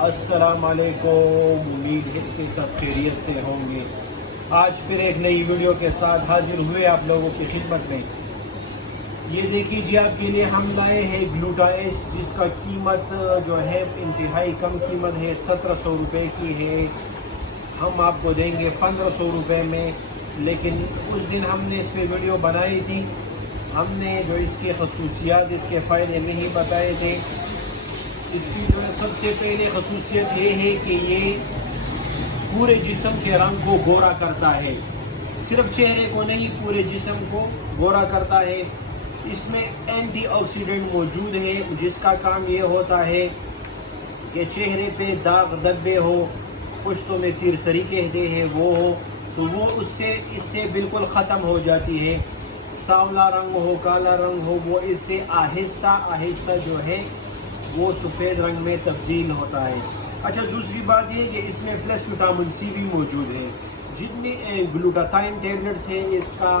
अस्सलाम वालेकुम। उम्मीद है कि सब खैरियत से होंगे। आज फिर एक नई वीडियो के साथ हाजिर हुए आप लोगों की खिदमत में। ये देखिए जी, आपके लिए हम लाए हैं ग्लूटाएस, जिसका कीमत जो है इंतहाई कम कीमत है, 1700 रुपये की है। हम आपको देंगे 1500 रुपये में। लेकिन उस दिन हमने इस पर वीडियो बनाई थी, हमने जो इसकी खसूसियात, इसके फ़ायदे नहीं बताए थे। इसकी जो है सबसे पहले खसूसियत ये है कि ये पूरे जिस्म के रंग को गोरा करता है, सिर्फ चेहरे को नहीं पूरे जिस्म को गोरा करता है। इसमें एंटीऑक्सीडेंट मौजूद है, जिसका काम ये होता है कि चेहरे पे दाग धब्बे हो, पुश्तों में तीरसरी कहते हैं वो हो, तो वो इससे बिल्कुल ख़त्म हो जाती है। सांवला रंग हो, काला रंग हो, वो इससे आहिस्ता आहिस्ता जो है वो सफ़ेद रंग में तब्दील होता है। अच्छा, दूसरी बात ये कि इसमें प्लस विटामिन सी भी मौजूद है। जितनी ग्लूटाथाइन टैबलेट्स है इसका,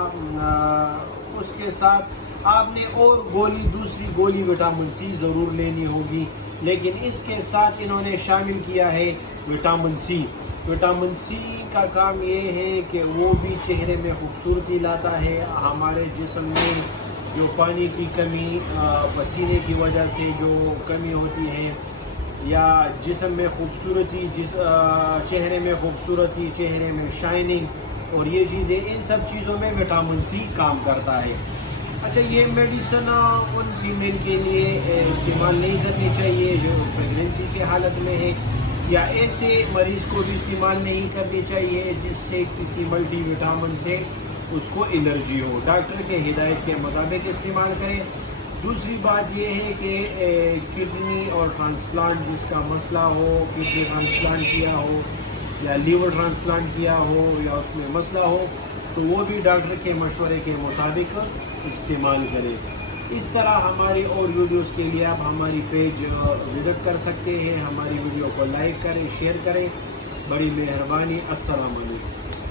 उसके साथ आपने और दूसरी गोली विटामिन सी ज़रूर लेनी होगी, लेकिन इसके साथ इन्होंने शामिल किया है विटामिन सी। विटामिन सी का काम ये है कि वो भी चेहरे में खूबसूरती लाता है। हमारे जिस्म में जो पानी की कमी, पसीने की वजह से जो कमी होती है, या जिस्म में खूबसूरती, चेहरे में खूबसूरती, चेहरे में शाइनिंग, और ये चीज़ें, इन सब चीज़ों में विटामिन सी काम करता है। अच्छा, ये मेडिसिन उन फीमेल के लिए इस्तेमाल नहीं करनी चाहिए जो प्रेगनेंसी की हालत में है, या ऐसे मरीज़ को भी इस्तेमाल नहीं करनी चाहिए जिससे किसी मल्टी विटामिन से उसको एलर्जी हो। डॉक्टर के हिदायत के मुताबिक इस्तेमाल करें। दूसरी बात यह है कि किडनी और ट्रांसप्लांट जिसका मसला हो, किडनी ट्रांसप्लांट किया हो या लीवर ट्रांसप्लांट किया हो या उसमें मसला हो, तो वो भी डॉक्टर के मशवरे के मुताबिक इस्तेमाल करें। इस तरह हमारी और वीडियोस के लिए आप हमारी पेज विजिट कर सकते हैं। हमारी वीडियो को लाइक करें, शेयर करें। बड़ी मेहरबानी। अस्सलाम वालेकुम।